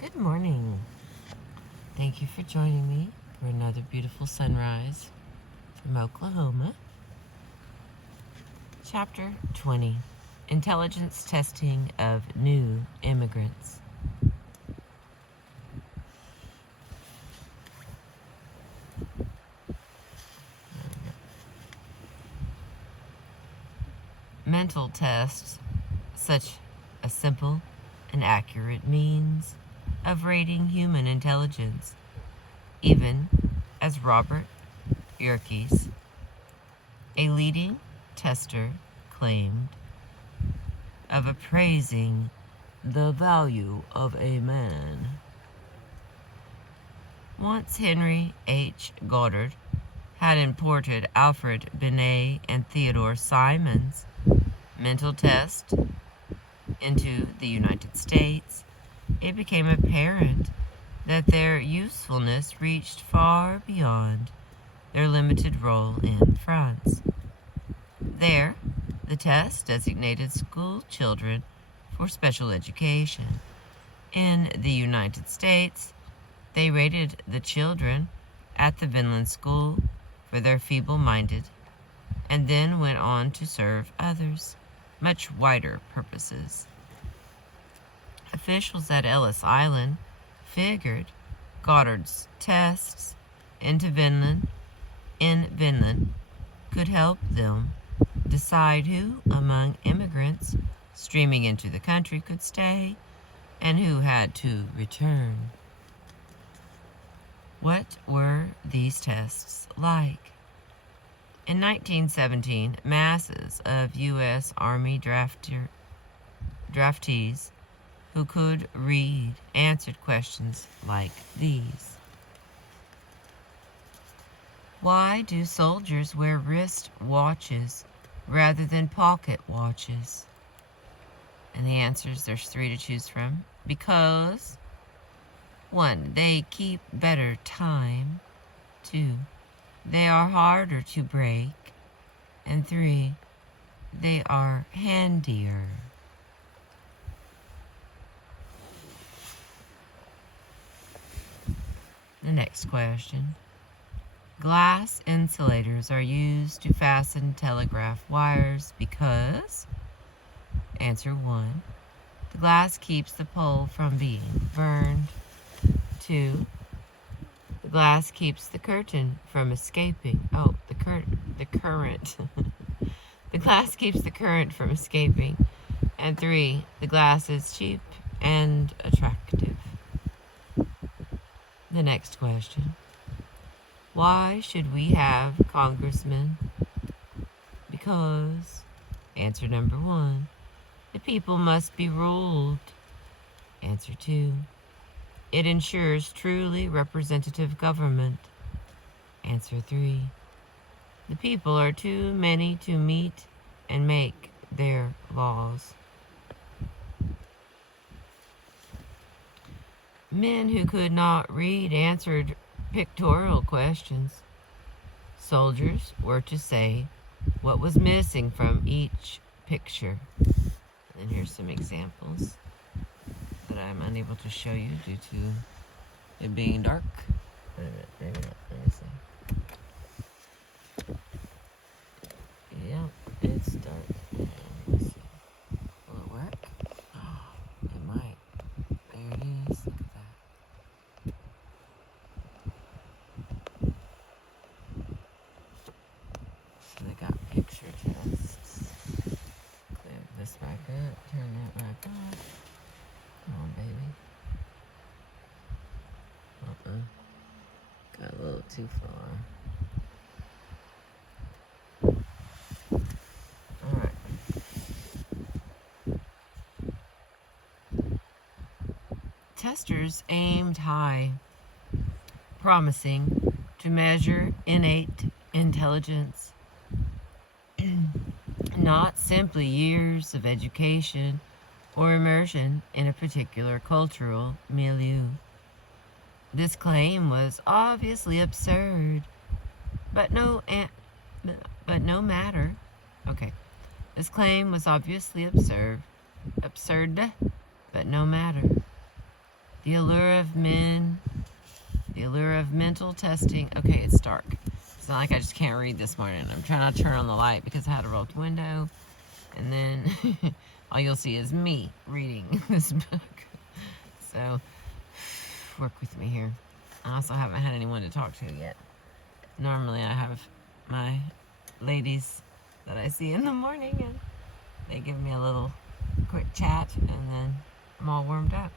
Good morning. Thank you for joining me for another beautiful sunrise from Oklahoma. Chapter 20, Intelligence Testing of New Immigrants. Mental tests, such a simple and accurate means of rating human intelligence, even as Robert Yerkes, a leading tester, claimed, of appraising the value of a man. Once Henry H. Goddard had imported Alfred Binet and Theodore Simon's mental test into the United States, it became apparent that their usefulness reached far beyond their limited role in France. There, the test designated school children for special education. In the United States, they rated the children at the Vinland School for their feeble-minded, and then went on to serve others, much wider purposes. Officials at Ellis Island figured Goddard's tests in Vinland could help them decide who among immigrants streaming into the country could stay and who had to return. What were these tests like? In 1917, masses of U.S. Army draftees who could read answered questions like these. Why do soldiers wear wrist watches rather than pocket watches? And the answers, there's 3 to choose from. Because 1, they keep better time. 2, they are harder to break. And 3, they are handier. The next question. Glass insulators are used to fasten telegraph wires because, answer 1, the glass keeps the pole from being burned. 2, the glass keeps the curtain from escaping. The current. The glass keeps the current from escaping. And 3, the glass is cheap and attractive. The next question. Why should we have congressmen? Because, answer number 1, the people must be ruled. Answer 2, it ensures truly representative government. Answer 3, the people are too many to meet and make their laws. Men who could not read answered pictorial questions. Soldiers were to say what was missing from each picture. And here's some examples that I'm unable to show you due to it being dark. Wait a minute, maybe not. Let me see. Yep, it's dark. Let's see. Will it work? Oh, it might. There it is. Look at that. So they got picture tests. Clear this back up. Turn that back off. Come on, baby. Got a little too far. Alright. Testers aimed high, promising to measure innate intelligence, not simply years of education or immersion in a particular cultural milieu. This claim was obviously absurd, but no matter. Okay. This claim was obviously absurd, but no matter. The allure of mental testing. Okay, it's dark. It's not like I just can't read this morning. I'm trying not to turn on the light because I had a rolled window. And then all you'll see is me reading this book. So, work with me here. I also haven't had anyone to talk to yet. Normally I have my ladies that I see in the morning, and they give me a little quick chat, and then I'm all warmed up.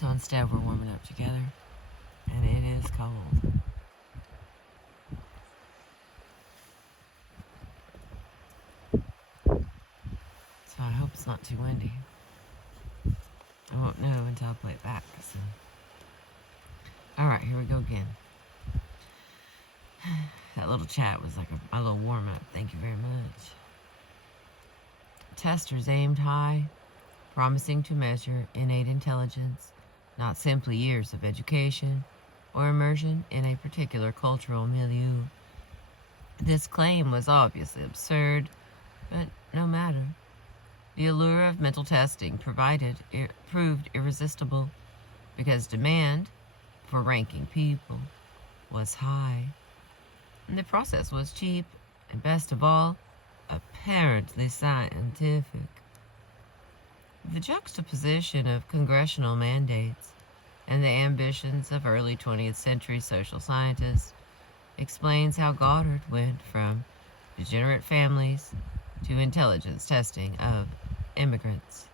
So instead we're warming up together, and it is cold. So I hope it's not too windy. I won't know until I play it back. So. Alright, here we go again. That little chat was like my little warm-up. Thank you very much. Testers aimed high, promising to measure innate intelligence, not simply years of education or immersion in a particular cultural milieu. This claim was obviously absurd, but no matter. The allure of mental testing proved irresistible because demand for ranking people was high. And the process was cheap, and best of all, apparently scientific. The juxtaposition of congressional mandates and the ambitions of early 20th century social scientists explains how Goddard went from degenerate families to intelligence testing of immigrants.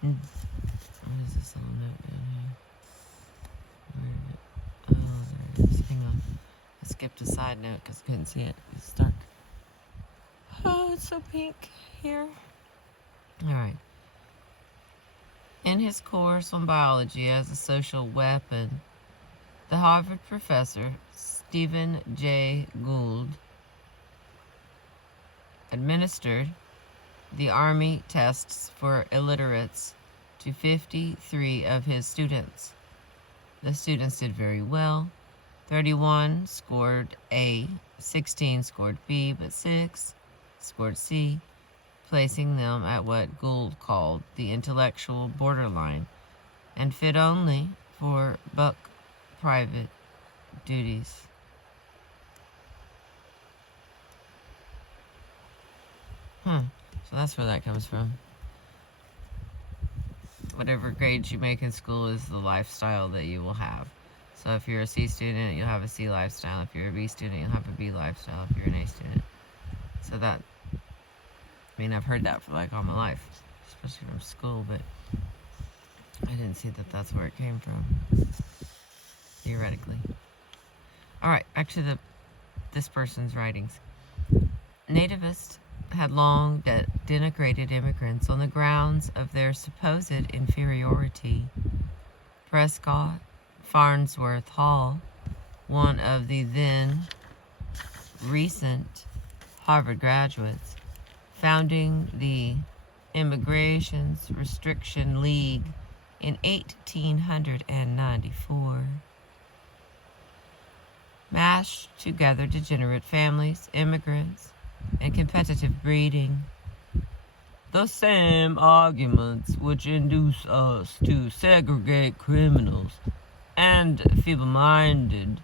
What is this little note down here? Oh, there it is. Hang on. I skipped a side note because I couldn't see it. It's dark. Oh, it's so pink here. Alright. In his course on biology as a social weapon, the Harvard professor Stephen Jay Gould administered the Army tests for illiterates to 53 of his students. The students did very well. 31 scored A, 16 scored B, but 6 scored C, placing them at what Gould called the intellectual borderline and fit only for buck private duties. So that's where that comes from. Whatever grades you make in school is the lifestyle that you will have. So if you're a C student, you'll have a C lifestyle. If you're a B student, you'll have a B lifestyle. If you're an A student. So that, I mean, I've heard that for like all my life, especially from school, but I didn't see that that's where it came from, theoretically. Alright, back to this person's writings. Nativists had long denigrated immigrants on the grounds of their supposed inferiority. Prescott Farnsworth Hall, one of the then recent Harvard graduates, founding the Immigrations Restriction League in 1894, mashed together degenerate families, immigrants, and competitive breeding. The same arguments which induce us to segregate criminals and feeble-minded,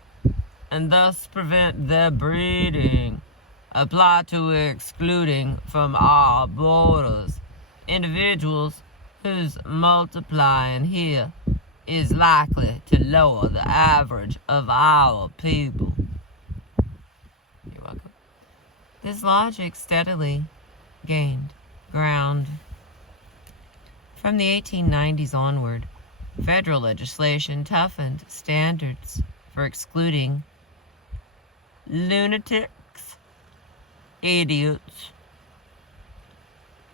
and thus prevent their breeding, apply to excluding from our borders individuals whose multiplying here is likely to lower the average of our people. You're welcome. This logic steadily gained ground. From the 1890s onward, federal legislation toughened standards for excluding lunatics, idiots,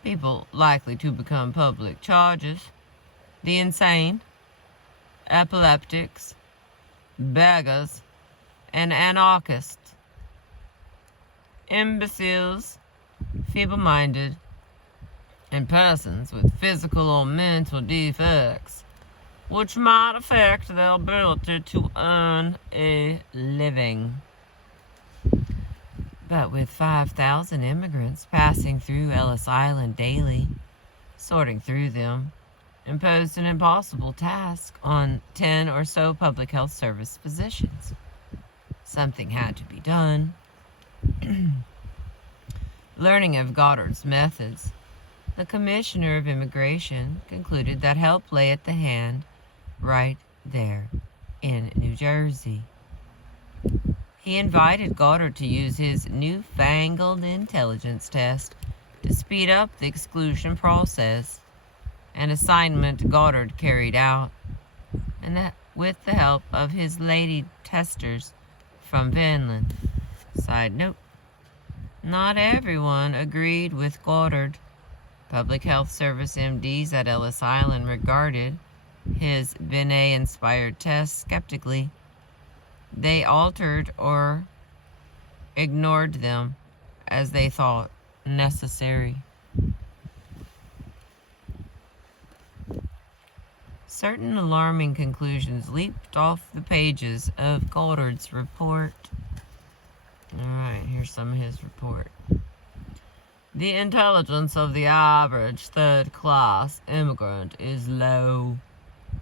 people likely to become public charges, the insane, epileptics, beggars, and anarchists, imbeciles, feeble-minded, and persons with physical or mental defects which might affect their ability to earn a living. But with 5,000 immigrants passing through Ellis Island daily, sorting through them imposed an impossible task on 10 or so public health service positions. Something had to be done. Learning of Goddard's methods, the Commissioner of Immigration concluded that help lay at the hand right there in New Jersey. He invited Goddard to use his newfangled intelligence test to speed up the exclusion process, an assignment Goddard carried out, and that with the help of his lady testers from Finland. Side note, not everyone agreed with Goddard. Public Health Service MDs at Ellis Island regarded his Binet-inspired test skeptically. They altered or ignored them as they thought necessary. Certain alarming conclusions leaped off the pages of Goddard's report. Alright, here's some of his report. The intelligence of the average third-class immigrant is low,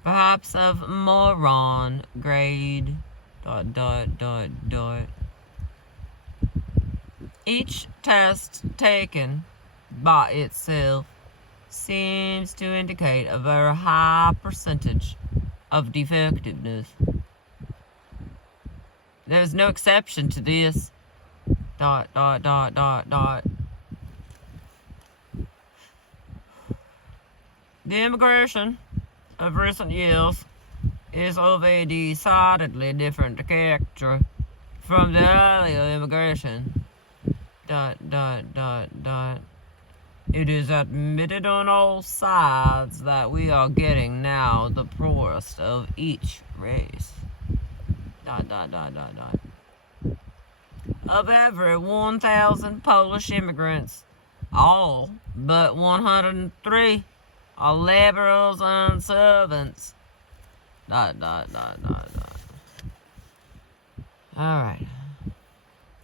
perhaps of moron grade. ... Each test taken by itself seems to indicate a very high percentage of defectiveness. There is no exception to this. ... The immigration of recent years is of a decidedly different character from the earlier immigration. ... It is admitted on all sides that we are getting now the poorest of each race. ... Of every 1,000 Polish immigrants, all but 103 are laborers and servants. ... Alright.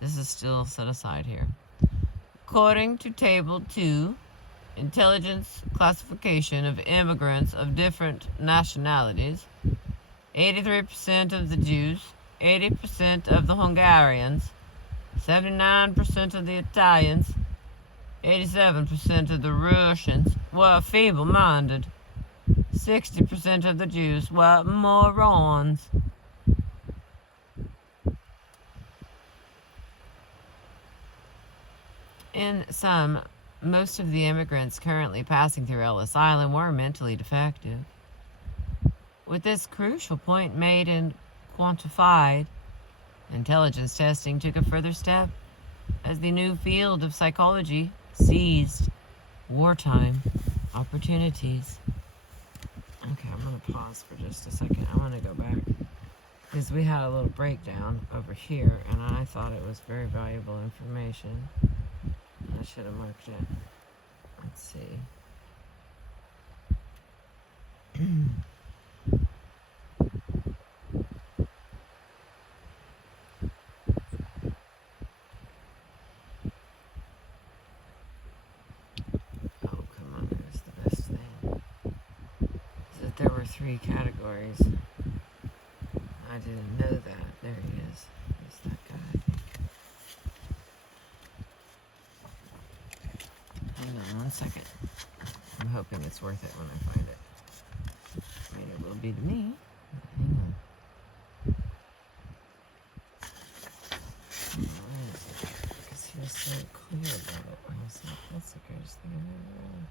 This is still set aside here. According to Table 2, Intelligence Classification of Immigrants of Different Nationalities, 83% of the Jews, 80% of the Hungarians, 79% of the Italians, 87% of the Russians were feeble-minded. 60% of the Jews were morons. In sum, most of the immigrants currently passing through Ellis Island were mentally defective. With this crucial point made and quantified, intelligence testing took a further step as the new field of psychology seized wartime opportunities. Okay, I'm going to pause for just a second. I want to go back because we had a little breakdown over here and I thought it was very valuable information. I should have marked it. Let's see. Oh, come on, there's the best thing. Is that there were 3 categories. I didn't know that. There he is. There's that guy. Hang on 1 second. I'm hoping it's worth it when I find it. I mean, it will be to me. Hang on. Where is it? Because he was so clear about it. I was like, that's the greatest thing I've ever read.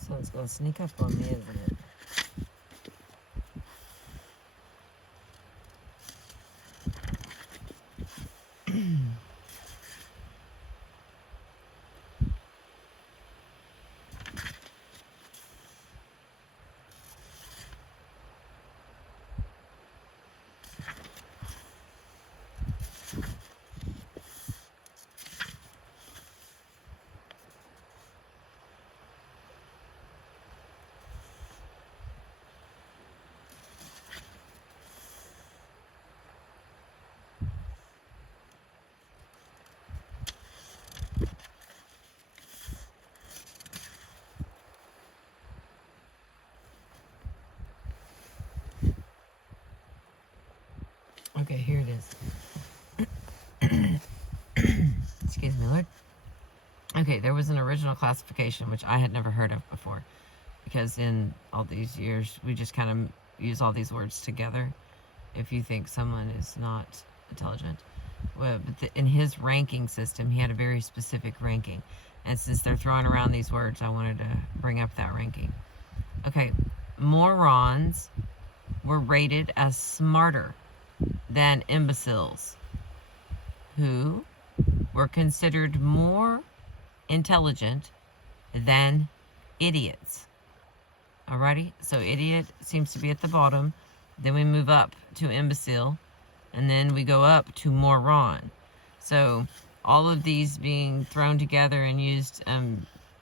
Someone's gonna sneak up on me, isn't it? Okay, here it is. Excuse me, Lord. Okay, there was an original classification which I had never heard of before, because in all these years we just kind of use all these words together if you think someone is not intelligent. Well, but in his ranking system, he had a very specific ranking. And since they're throwing around these words, I wanted to bring up that ranking. Okay, morons were rated as smarter than imbeciles, who were considered more intelligent than idiots. Alrighty, so idiot seems to be at the bottom. Then we move up to imbecile, and then we go up to moron. So all of these being thrown together and used,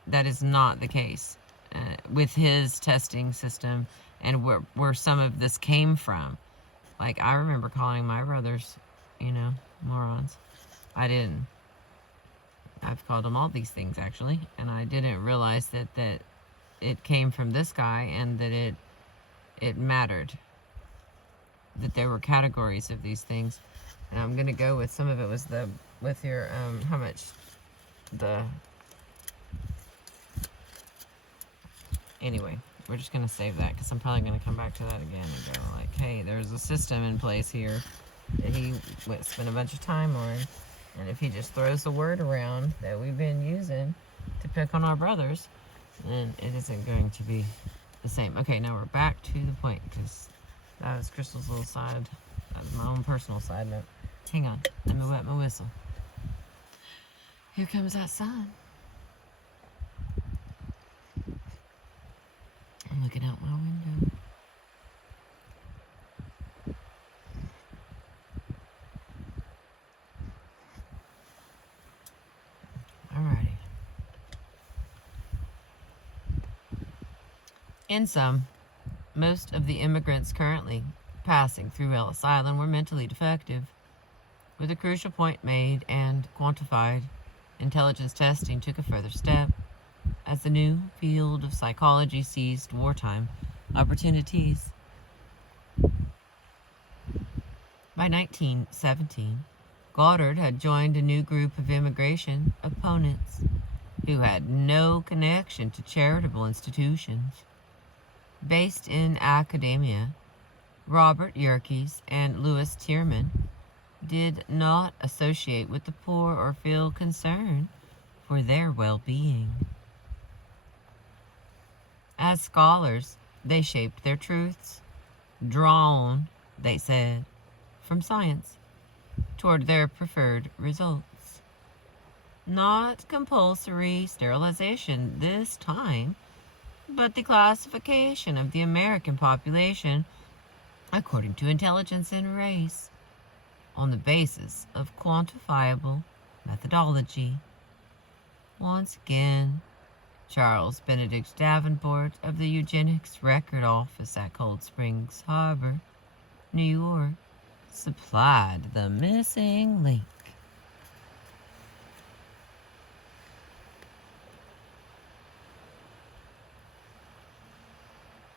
that is not the case with his testing system and where some of this came from. Like, I remember calling my brothers, morons. I didn't. I've called them all these things, actually, and I didn't realize that it came from this guy and that it mattered, that there were categories of these things. And I'm gonna go with some of it was with your how much anyway, we're just gonna save that because I'm probably gonna come back to that again and go like, hey, there's a system in place here that he spent a bunch of time on, and if he just throws the word around that we've been using to pick on our brothers, then it isn't going to be the same. Okay, now we're back to the point, because that was Crystal's little side. That was my own personal side note. Hang on, let me wet my whistle. Here comes that sun. I'm looking out my window. Alrighty. In sum, most of the immigrants currently passing through Ellis Island were mentally defective. With a crucial point made and quantified, intelligence testing took a further step as the new field of psychology seized wartime opportunities. By 1917, Goddard had joined a new group of immigration opponents who had no connection to charitable institutions. Based in academia, Robert Yerkes and Louis Tierman did not associate with the poor or feel concern for their well-being. As scholars, they shaped their truths, drawn, they said, from science toward their preferred results. Not compulsory sterilization this time, but the classification of the American population according to intelligence and race on the basis of quantifiable methodology. Once again, Charles Benedict Davenport of the Eugenics Record Office at Cold Springs Harbor, New York, supplied the missing link.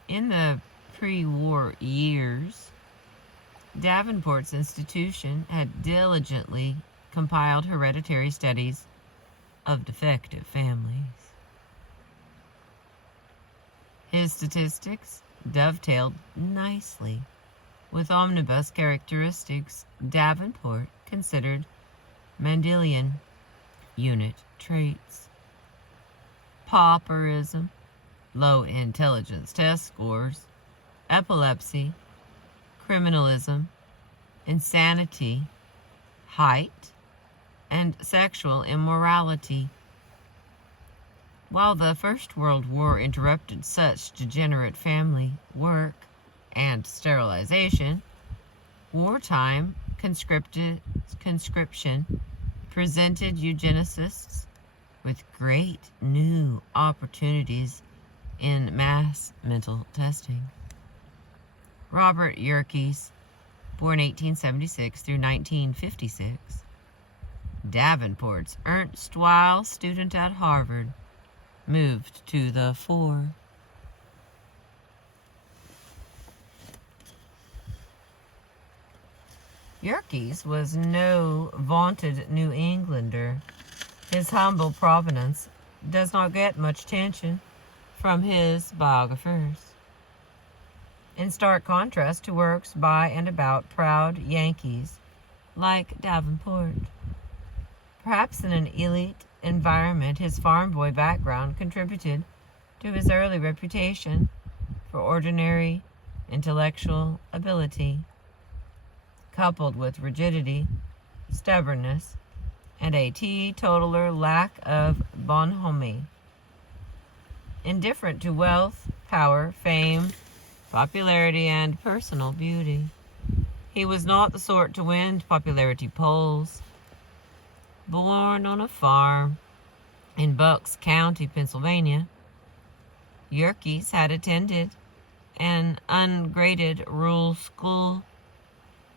In the pre-war years, Davenport's institution had diligently compiled hereditary studies of defective families. His statistics dovetailed nicely with omnibus characteristics Davenport considered Mendelian unit traits: pauperism, low intelligence test scores, epilepsy, criminalism, insanity, height, and sexual immorality. While the First World War interrupted such degenerate family work and sterilization, wartime conscription presented eugenicists with great new opportunities in mass mental testing. Robert Yerkes, born 1876 through 1956, Davenport's erstwhile student at Harvard, moved to the fore. Yerkes was no vaunted New Englander. His humble provenance does not get much attention from his biographers, in stark contrast to works by and about proud Yankees like Davenport. Perhaps in an elite environment, his farm boy background contributed to his early reputation for ordinary intellectual ability, coupled with rigidity, stubbornness, and a teetotaler lack of bonhomie. Indifferent to wealth, power, fame, popularity, and personal beauty, he was not the sort to win popularity polls. Born on a farm in Bucks County, Pennsylvania, Yerkes had attended an ungraded rural school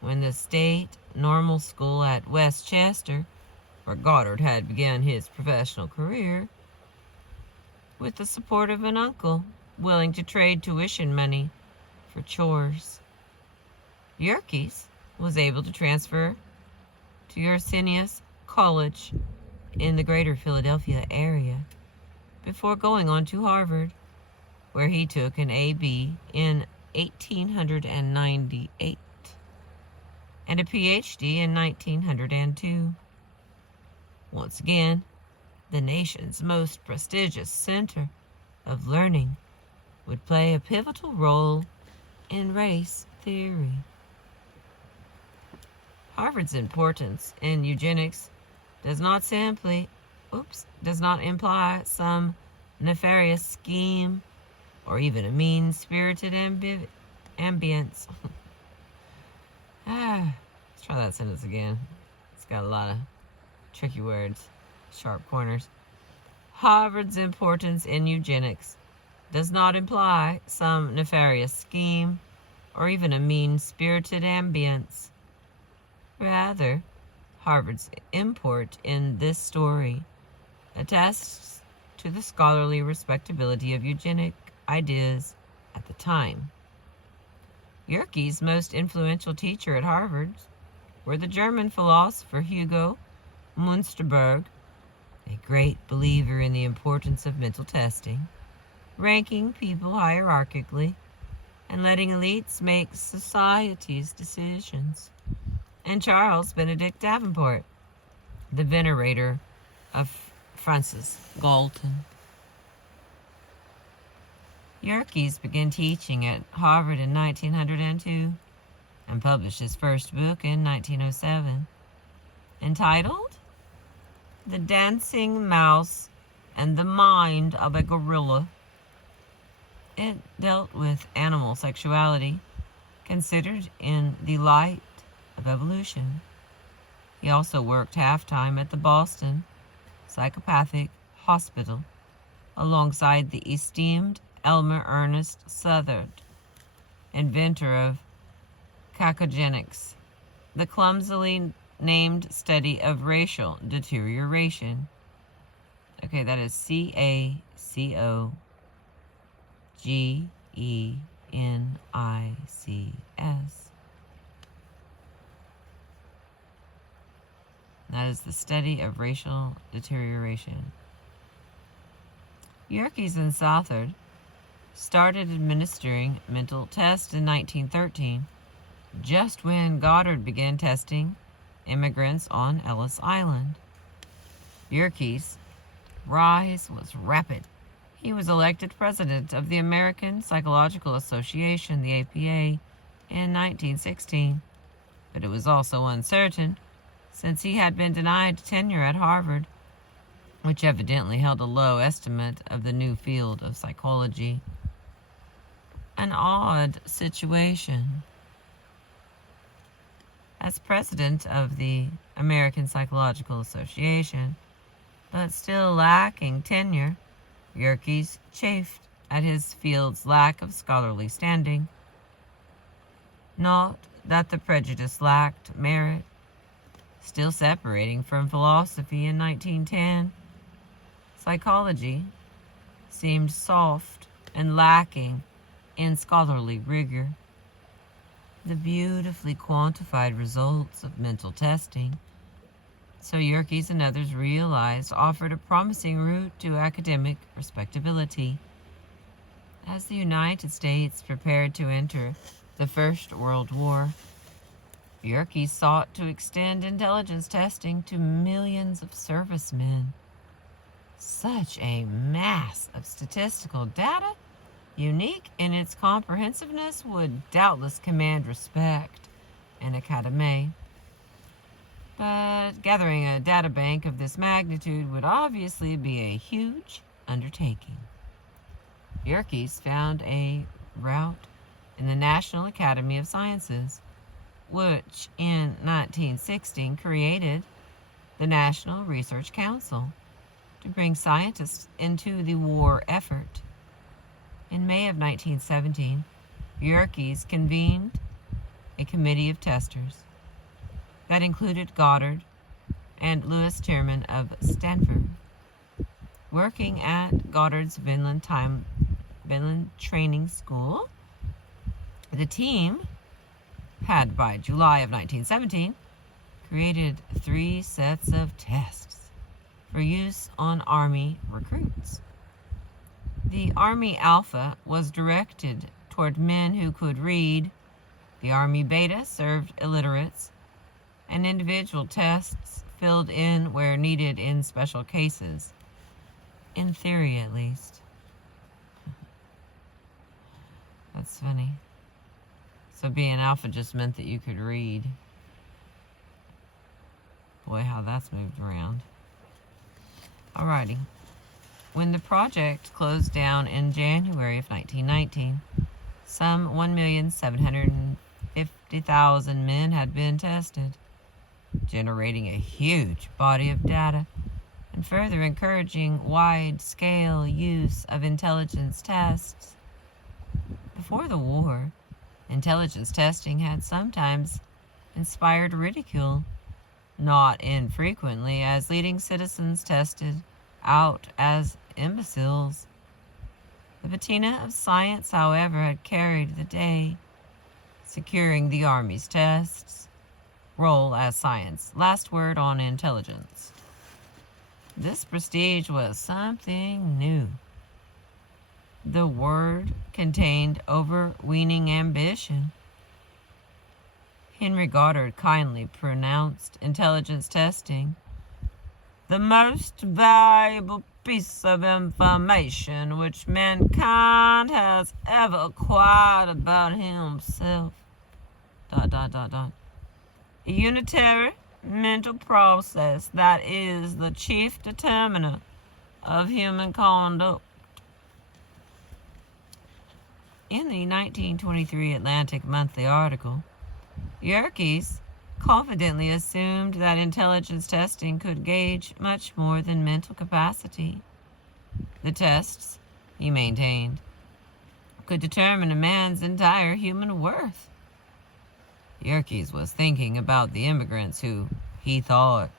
when the state normal school at West Chester, where Goddard had begun his professional career, with the support of an uncle willing to trade tuition money for chores. Yerkes was able to transfer to Ursinius College in the greater Philadelphia area before going on to Harvard, where he took an A.B. in 1898 and a Ph.D. in 1902. Once again, the nation's most prestigious center of learning would play a pivotal role in race theory. Harvard's importance in eugenics does not imply some nefarious scheme or even a mean-spirited ambience. Let's try that sentence again. It's got a lot of tricky words, sharp corners. Harvard's importance in eugenics does not imply some nefarious scheme or even a mean-spirited ambience. Rather, Harvard's import in this story attests to the scholarly respectability of eugenic ideas at the time. Yerkes' most influential teacher at Harvard were the German philosopher Hugo Münsterberg, a great believer in the importance of mental testing, ranking people hierarchically, and letting elites make society's decisions, and Charles Benedict Davenport, the venerator of Francis Galton. Yerkes began teaching at Harvard in 1902 and published his first book in 1907, entitled The Dancing Mouse and the Mind of a Gorilla. It dealt with animal sexuality, considered in the light of evolution. He also worked half-time at the Boston Psychopathic Hospital alongside the esteemed Elmer Ernest Southard, inventor of cacogenics, the clumsily named study of racial deterioration. Okay, that is CACOGENICS. That is the study of racial deterioration. Yerkes and Southard started administering mental tests in 1913, just when Goddard began testing immigrants on Ellis Island. Yerkes' rise was rapid. He was elected president of the American Psychological Association, the APA, in 1916, but it was also uncertain since he had been denied tenure at Harvard, which evidently held a low estimate of the new field of psychology. An odd situation. As president of the American Psychological Association, but still lacking tenure, Yerkes chafed at his field's lack of scholarly standing. Not that the prejudice lacked merit. Still separating from philosophy in 1910, psychology seemed soft and lacking in scholarly rigor. the beautifully quantified results of mental testing, so Yerkes and others realized offered a promising route to academic respectability. As the United States prepared to enter the First World War, Yerkes sought to extend intelligence testing to millions of servicemen. Such a mass of statistical data, unique in its comprehensiveness, would doubtless command respect and academe. But gathering a data bank of this magnitude would obviously be a huge undertaking. Yerkes found a route in the National Academy of Sciences, which in 1916 created the National Research Council to bring scientists into the war effort. In May of 1917, Yerkes convened a committee of testers that included Goddard and Louis Tierman of Stanford. Working at Goddard's Vinland Training School, the team had, by July of 1917, created 3 sets of tests for use on Army recruits. The Army Alpha was directed toward men who could read, the Army Beta served illiterates, and individual tests filled in where needed in special cases, in theory at least. That's funny. So being alpha just meant that you could read. Boy, how that's moved around. Alrighty. When the project closed down in January of 1919, some 1,750,000 men had been tested, generating a huge body of data and further encouraging wide-scale use of intelligence tests. Before the war, intelligence testing had sometimes inspired ridicule, not infrequently, as leading citizens tested out as imbeciles. The patina of science, however, had carried the day, securing the Army's tests role as science last word on intelligence. This prestige was something new. The word contained overweening ambition. Henry Goddard kindly pronounced intelligence testing the most valuable piece of information which mankind has ever acquired about himself. ... A unitary mental process that is the chief determiner of human conduct. In the 1923 Atlantic Monthly article, Yerkes confidently assumed that intelligence testing could gauge much more than mental capacity. The tests, he maintained, could determine a man's entire human worth. Yerkes was thinking about the immigrants who, he thought,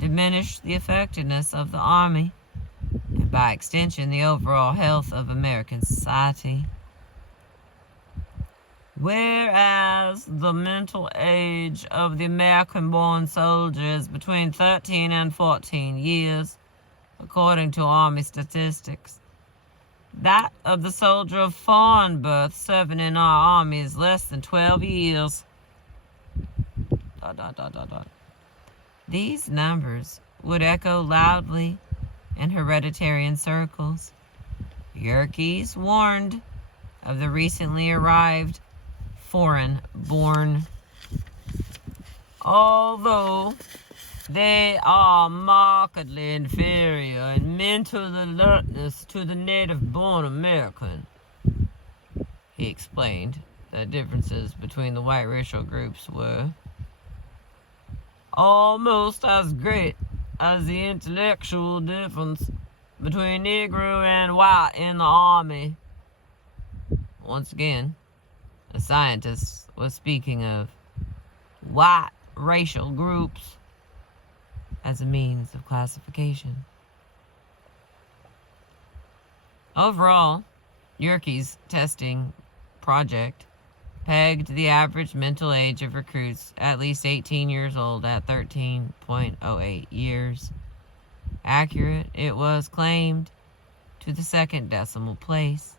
diminished the effectiveness of the Army, and by extension the overall health of American society. Whereas the mental age of the American-born soldier is between 13 and 14 years, according to Army statistics, that of the soldier of foreign birth serving in our Army is less than 12 years. ... These numbers would echo loudly in hereditarian circles. Yerkes warned of the recently arrived foreign-born. Although they are markedly inferior in mental alertness to the native-born American, he explained that differences between the white racial groups were almost as great as the intellectual difference between Negro and white in the Army. Once again, the scientist was speaking of white racial groups as a means of classification. Overall, Yerkes' testing project pegged the average mental age of recruits at least 18 years old at 13.08 years. Accurate, it was claimed, to the second decimal place.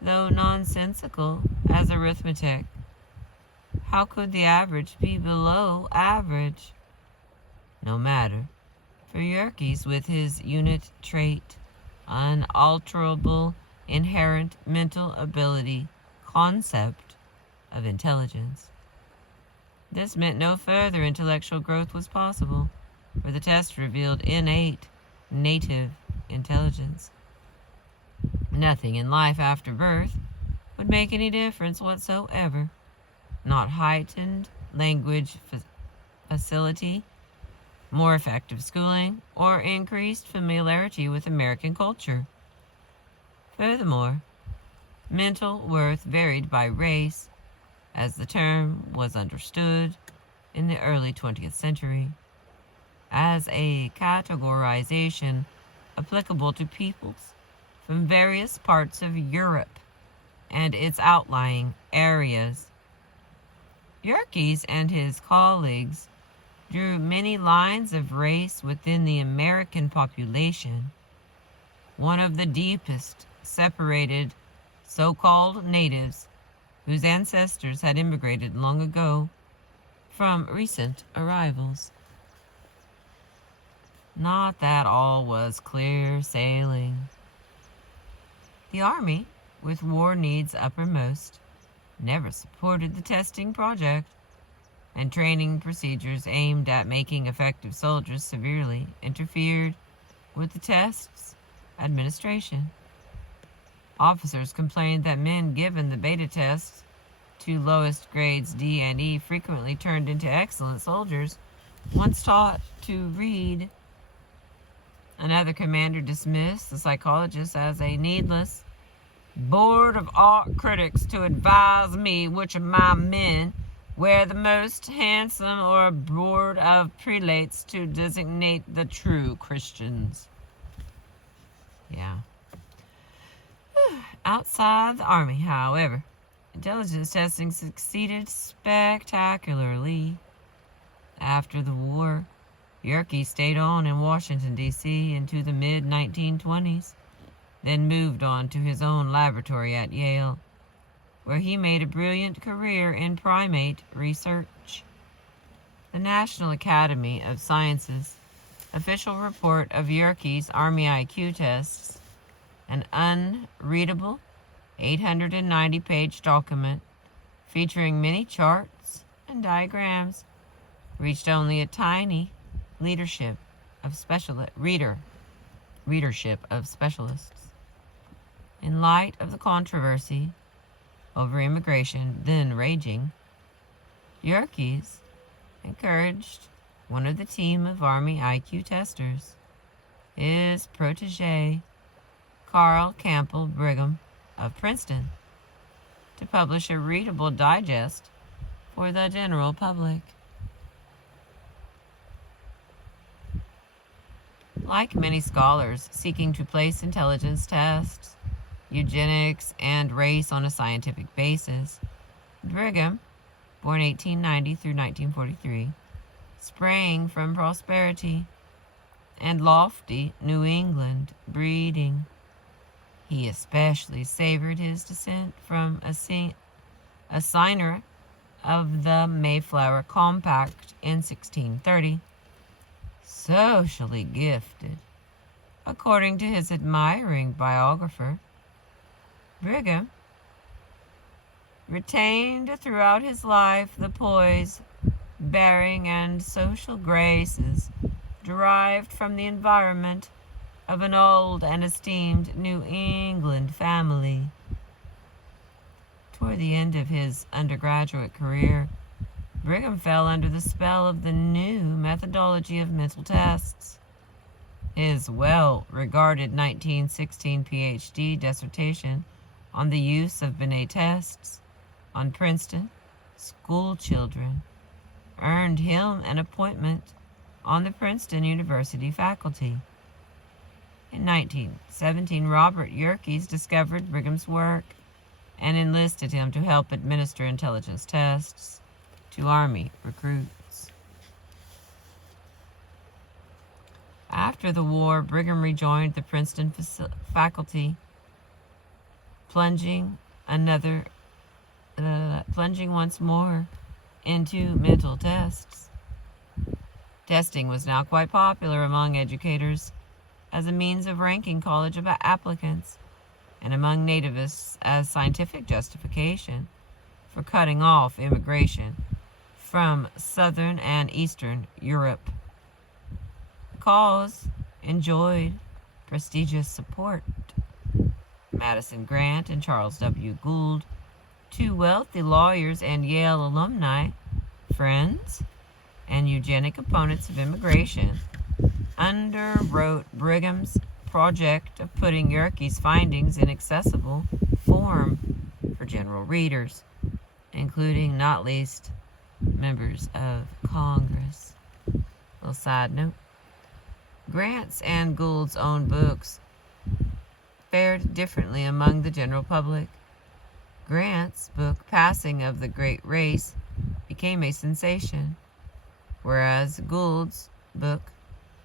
Though nonsensical as arithmetic, how could the average be below average? No matter, for Yerkes, with his unit trait, unalterable inherent mental ability concept of intelligence. This meant no further intellectual growth was possible, for the test revealed innate, native intelligence. Nothing in life after birth would make any difference whatsoever. Not heightened language facility, more effective schooling, or increased familiarity with American culture. Furthermore, mental worth varied by race, as the term was understood in the early 20th century, as a categorization applicable to peoples from various parts of Europe and its outlying areas. Yerkes and his colleagues drew many lines of race within the American population. One of the deepest separated so-called natives whose ancestors had immigrated long ago from recent arrivals. Not that all was clear sailing. The Army, with war needs uppermost, never supported the testing project, and training procedures aimed at making effective soldiers severely interfered with the test's administration. Officers complained that men given the beta tests to lowest grades D and E frequently turned into excellent soldiers once taught to read. Another commander dismissed the psychologist as a needless board of art critics to advise me which of my men were the most handsome, or a board of prelates to designate the true Christians. Yeah. Outside the Army, however, intelligence testing succeeded spectacularly. After the war, Yerkes stayed on in Washington, D.C. into the mid-1920s, then moved on to his own laboratory at Yale, where he made a brilliant career in primate research. The National Academy of Sciences official report of Yerkes' Army IQ tests, an unreadable 890-page document featuring many charts and diagrams, reached only a tiny readership of specialists. In light of the controversy over immigration then raging, Yerkes encouraged one of the team of Army IQ testers, his protege, Carl Campbell Brigham of Princeton, to publish a readable digest for the general public. Like many scholars seeking to place intelligence tests, eugenics, and race on a scientific basis, Brigham, born 1890 through 1943, sprang from prosperity and lofty New England breeding. He especially savored his descent from a signer of the Mayflower Compact in 1630, socially gifted, according to his admiring biographer. Brigham retained throughout his life the poise, bearing, and social graces derived from the environment of an old and esteemed New England family. Toward the end of his undergraduate career, Brigham fell under the spell of the new methodology of mental tests. His well-regarded 1916 PhD dissertation on the use of Binet tests on Princeton school children earned him an appointment on the Princeton University faculty. In 1917, Robert Yerkes discovered Brigham's work and enlisted him to help administer intelligence tests to Army recruits. After the war, Brigham rejoined the Princeton faculty, plunging once more into mental tests. Testing was now quite popular among educators as a means of ranking college applicants, and among nativists as scientific justification for cutting off immigration from Southern and Eastern Europe. The cause enjoyed prestigious support. Madison Grant and Charles W. Gould, two wealthy lawyers and Yale alumni, friends and eugenic opponents of immigration, underwrote Brigham's project of putting Yerkes' findings in accessible form for general readers, including, not least, members of Congress. Little side note: Grant's and Gould's own books fared differently among the general public. Grant's book, Passing of the Great Race, became a sensation, whereas Gould's book,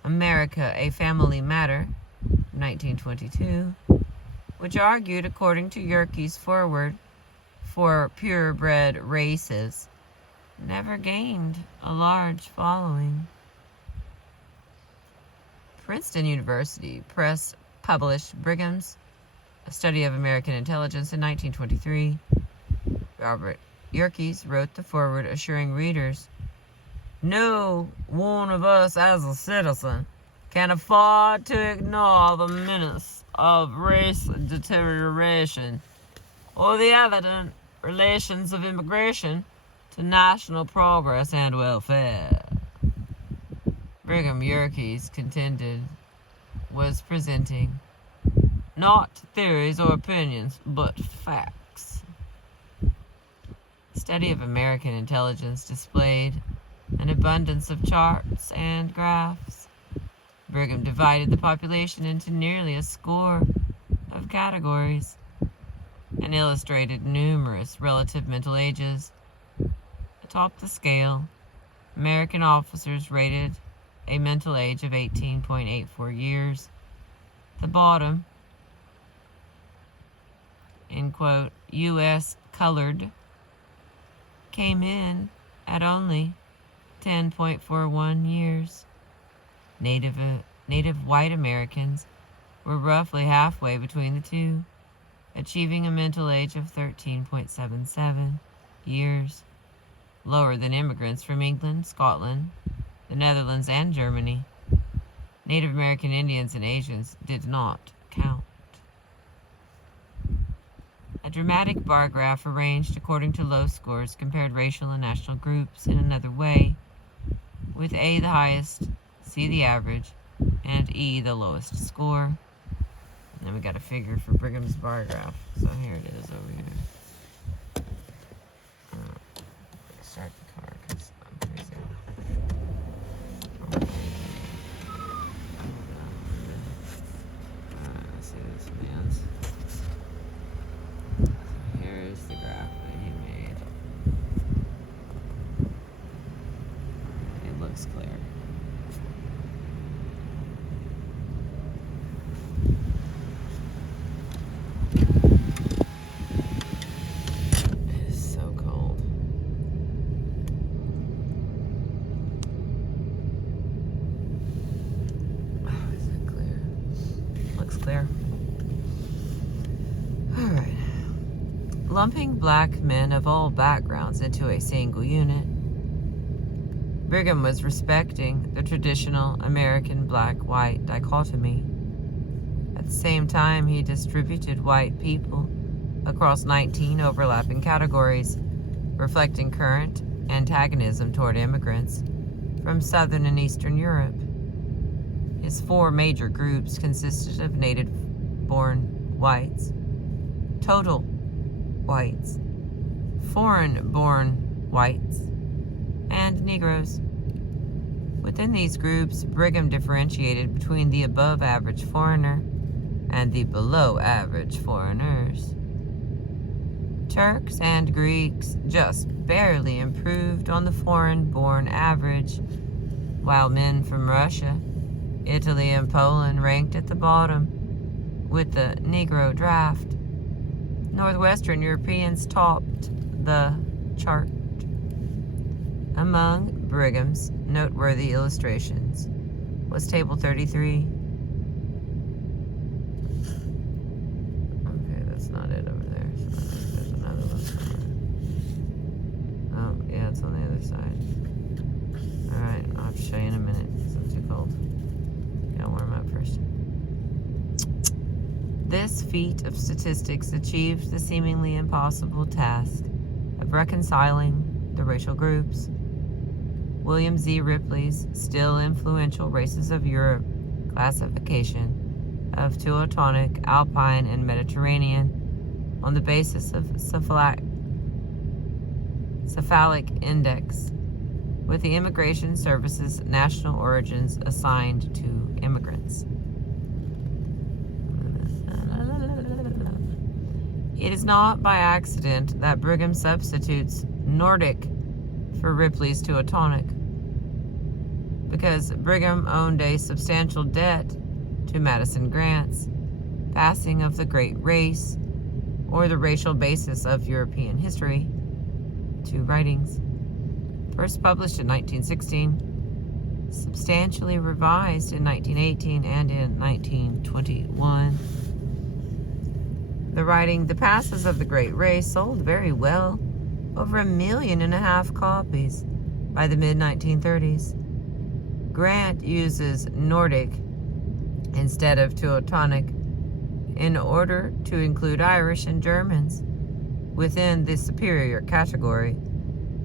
America, A Family Matter, 1922, which argued, according to Yerkes' foreword, for purebred races, never gained a large following. Princeton University Press published Brigham's A Study of American Intelligence in 1923. Robert Yerkes wrote the foreword, assuring readers, "No one of us as a citizen can afford to ignore the menace of race deterioration or the evident relations of immigration to national progress and welfare." Brigham, Yerkes contended, was presenting not theories or opinions, but facts. The study of American intelligence displayed an abundance of charts and graphs. Brigham divided the population into nearly a score of categories and illustrated numerous relative mental ages. Atop the scale, American officers rated a mental age of 18.84 years. The bottom, in quote, U.S. colored, came in at only 10.41 years. Native white Americans were roughly halfway between the two, achieving a mental age of 13.77 years, lower than immigrants from England, Scotland, the Netherlands, and Germany. Native American Indians and Asians did not count. A dramatic bar graph arranged according to low scores compared racial and national groups in another way, with A the highest, C the average, and E the lowest score. And then we got a figure for Brigham's bar graph. So here it is over here. Start the car because I'm crazy. Let's see this man's. Here's the graph that he made. It looks clear. It is so cold. Oh, is it clear? Looks clear. Alright. Lumping black men of all backgrounds into a single unit, Brigham was respecting the traditional American black-white dichotomy. At the same time, he distributed white people across 19 overlapping categories, reflecting current antagonism toward immigrants from Southern and Eastern Europe. His four major groups consisted of native-born whites, total whites, foreign-born whites, and Negroes. Within these groups, Brigham differentiated between the above-average foreigner and the below-average foreigners. Turks and Greeks just barely improved on the foreign-born average, while men from Russia, Italy, and Poland ranked at the bottom with the Negro draft. Northwestern Europeans topped the chart. Among Brigham's noteworthy illustrations was Table 33. Okay, that's not it over there. So there's another one somewhere. Oh, yeah, it's on the other side. Alright, I'll have to show you in a minute because I'm too cold. Gotta warm up first. This feat of statistics achieved the seemingly impossible task of reconciling the racial groups. William Z. Ripley's still influential Races of Europe classification of Teutonic, Alpine, and Mediterranean on the basis of cephalic index, with the Immigration Service's national origins assigned to immigrants. It is not by accident that Brigham substitutes Nordic for Ripley's Teutonic, because Brigham owned a substantial debt to Madison Grant's Passing of the Great Race, or the racial basis of European history, two writings, first published in 1916, substantially revised in 1918 and in 1921. The writing, The Passes of the Great Race, sold very well, over 1.5 million copies by the mid-1930s. Grant uses Nordic instead of Teutonic in order to include Irish and Germans within the superior category,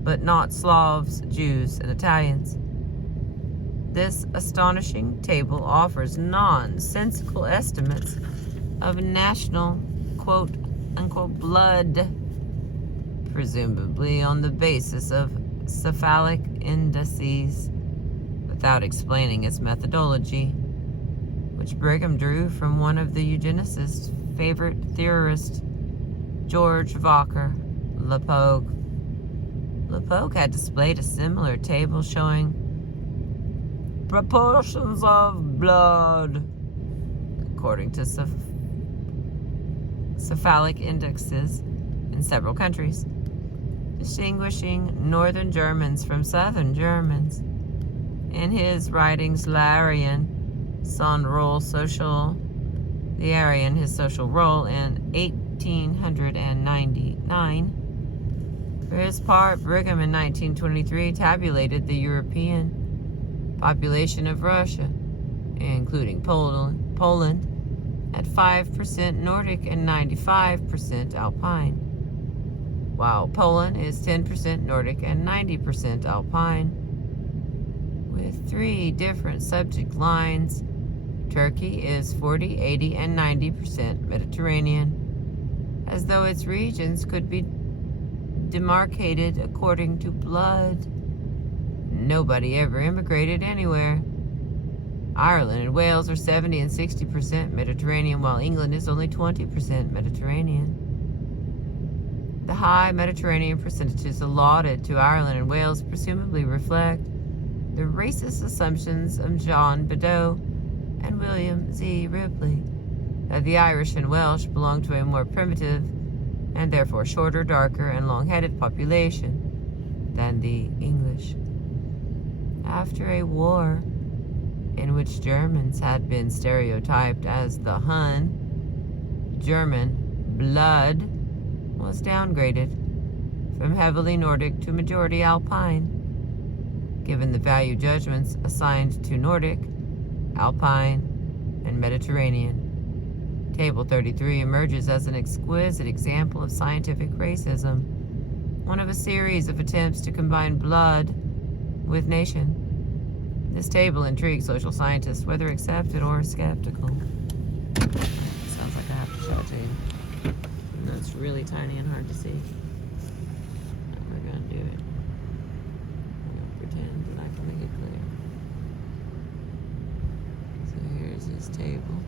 but not Slavs, Jews, and Italians. This astonishing table offers nonsensical estimates of national quote-unquote blood, presumably on the basis of cephalic indices, without explaining its methodology, which Brigham drew from one of the eugenicists' favorite theorists, George Walker Lepogue. Lepogue had displayed a similar table showing proportions of blood according to cephalic indexes in several countries, distinguishing Northern Germans from Southern Germans. In his writings, L'Aryan, son role social, the Aryan, his social role, in 1899. For his part, Brigham in 1923 tabulated the European population of Russia, including Poland, at 5% Nordic and 95% Alpine, while Poland is 10% Nordic and 90% Alpine, with 3 different subject lines. Turkey is 40, 80, and 90% Mediterranean, as though its regions could be demarcated according to blood. Nobody ever immigrated anywhere. Ireland and Wales are 70 and 60% Mediterranean, while England is only 20% Mediterranean. The high Mediterranean percentages allotted to Ireland and Wales presumably reflect the racist assumptions of John Beddoe and William Z. Ripley that the Irish and Welsh belong to a more primitive and therefore shorter, darker, and long-headed population than the English. After a war in which Germans had been stereotyped as the Hun, German blood was downgraded from heavily Nordic to majority Alpine, given the value judgments assigned to Nordic, Alpine, and Mediterranean. Table 33 emerges as an exquisite example of scientific racism, one of a series of attempts to combine blood with nation. This table intrigues social scientists, whether accepted or skeptical. Sounds like I have to show it to you. And that's really tiny and hard to see. We're going to do it. I'm going to pretend that I can make it clear. So here's his table.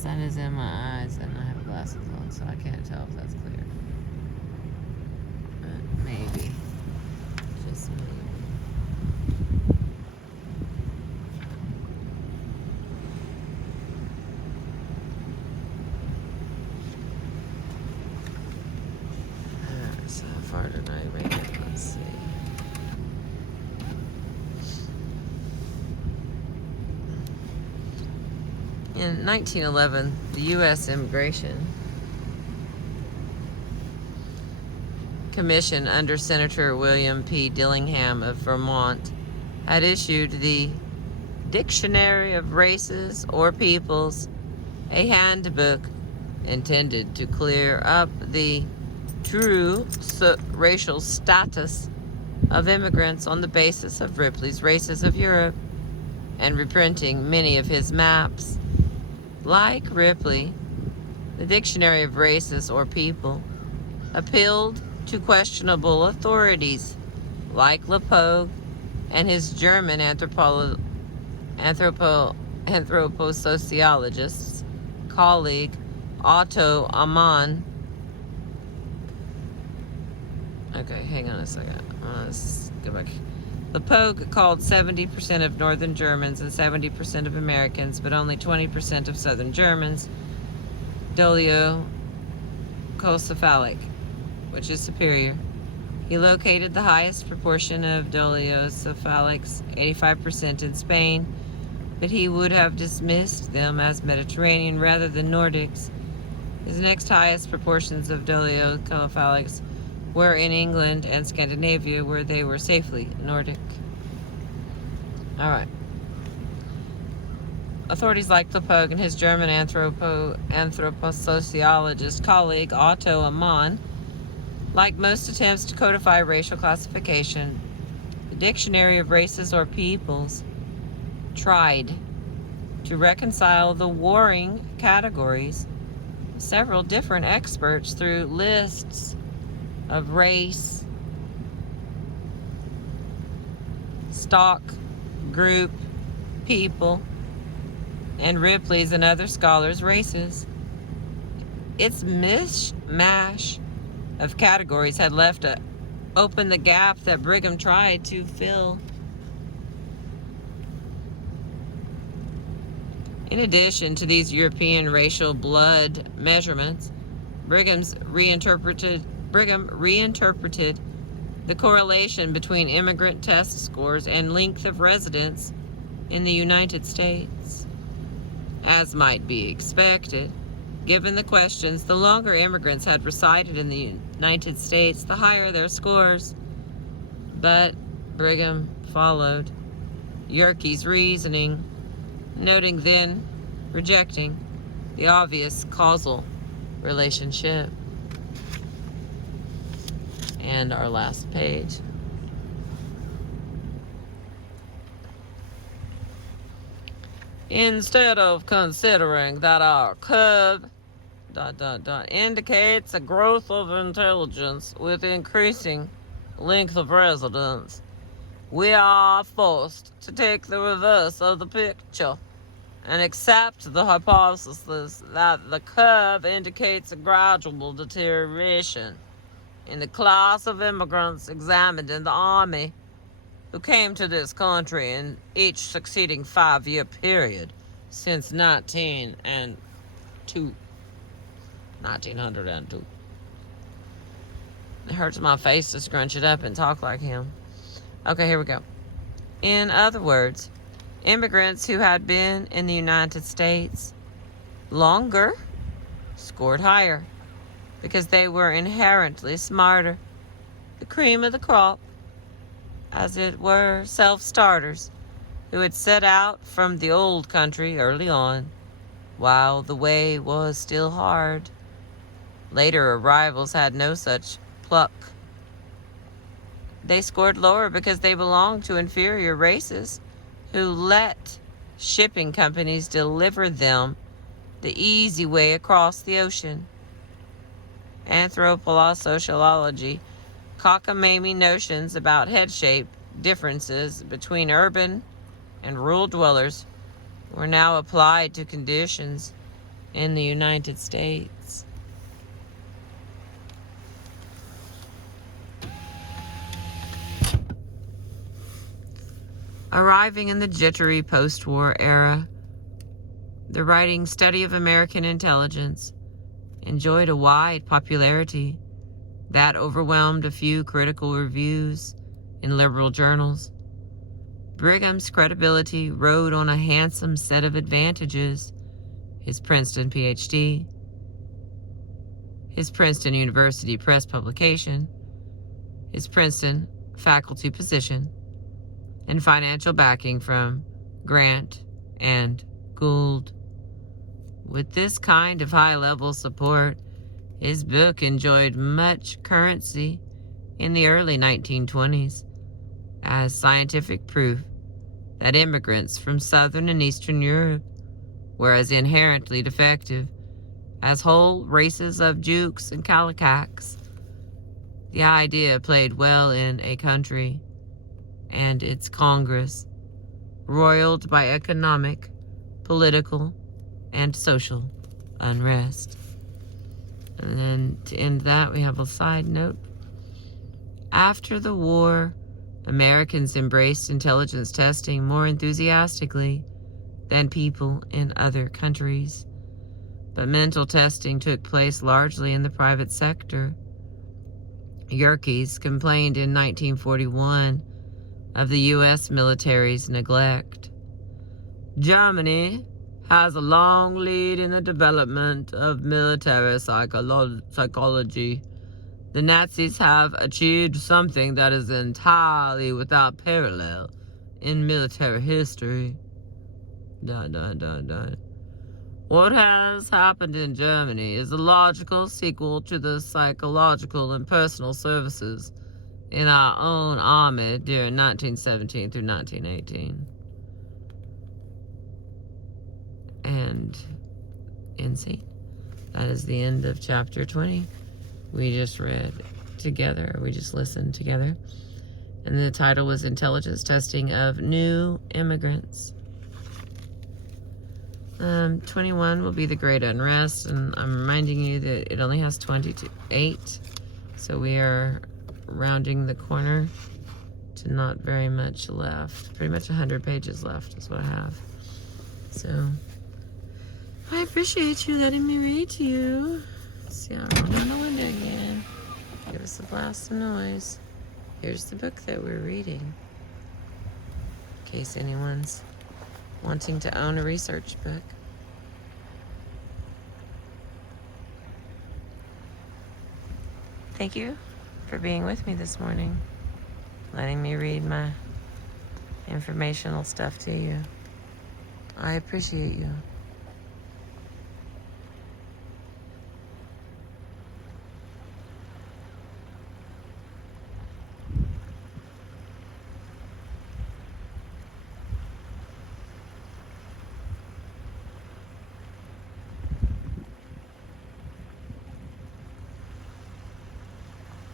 sun is in my eyes and I have glasses on, so I can't tell if that's clear. But maybe. Just maybe. So how far did I make it? Let's see. In 1911, the U.S. Immigration Commission under Senator William P. Dillingham of Vermont had issued the Dictionary of Races or Peoples, a handbook intended to clear up the true racial status of immigrants on the basis of Ripley's Races of Europe, and reprinting many of his maps. Like Ripley, the Dictionary of Races or People appealed to questionable authorities like Lepoge and his German anthroposociologist's colleague Otto Ammann. Okay, hang on a second. Let's go back. Lepoge called 70% of Northern Germans and 70% of Americans, but only 20% of Southern Germans, dolichocephalic, which is superior. He located the highest proportion of dolichocephalics, 85% in Spain, but he would have dismissed them as Mediterranean rather than Nordics. His next highest proportions of dolichocephalics were in England and Scandinavia, where they were safely Nordic. All right. Authorities like Lepoge and his German anthroposociologist colleague Otto Ammann, like most attempts to codify racial classification, the Dictionary of Races or Peoples tried to reconcile the warring categories of several different experts through lists of race, stock, group, people, and Ripley's and other scholars' races. Its mishmash of categories had left open the gap that Brigham tried to fill. In addition to these European racial blood measurements, Brigham reinterpreted the correlation between immigrant test scores and length of residence in the United States. As might be expected, given the questions, the longer immigrants had resided in the United States, the higher their scores. But Brigham followed Yerke's reasoning, noting then rejecting the obvious causal relationship. And our last page. Instead of considering that our curve indicates a growth of intelligence with increasing length of residence, we are forced to take the reverse of the picture and accept the hypothesis that the curve indicates a gradual deterioration in the class of immigrants examined in the Army who came to this country in each succeeding 5-year period since 1902. It hurts my face to scrunch it up and talk like him. Okay, here we go. In other words, immigrants who had been in the United States longer scored higher because they were inherently smarter, the cream of the crop, as it were, self-starters who had set out from the old country early on, while the way was still hard. Later arrivals had no such pluck. They scored lower because they belonged to inferior races who let shipping companies deliver them the easy way across the ocean. Anthropology, cockamamie notions about head shape differences between urban and rural dwellers were now applied to conditions in the United States. Arriving in the jittery post-war era, the writing Study of American Intelligence enjoyed a wide popularity that overwhelmed a few critical reviews in liberal journals. Brigham's credibility rode on a handsome set of advantages: his Princeton PhD, his Princeton University Press publication, his Princeton faculty position, and financial backing from Grant and Gould. With this kind of high-level support, his book enjoyed much currency in the early 1920s as scientific proof that immigrants from Southern and Eastern Europe were as inherently defective as whole races of Jukes and Kallikaks. The idea played well in a country and its Congress, roiled by economic, political, and social unrest. And then to end that, we have a side note. After the war, Americans embraced intelligence testing more enthusiastically than people in other countries. But mental testing took place largely in the private sector. Yerkes complained in 1941 of the U.S. military's neglect. Germany has a long lead in the development of military psychology. The Nazis have achieved something that is entirely without parallel in military history. What has happened in Germany is a logical sequel to the psychological and personal services in our own army during 1917 through 1918. And insane. That is the end of chapter 20. We just read together, we just listened together. And the title was Intelligence Testing of New Immigrants. 21 will be the Great Unrest, and I'm reminding you that it only has 28, so we are rounding the corner to not very much left. Pretty much 100 pages left is what I have. So I appreciate you letting me read to you. See, I'll roll down the window again. Give us a blast of noise. Here's the book that we're reading, in case anyone's wanting to own a research book. Thank you for being with me this morning, letting me read my informational stuff to you. I appreciate you.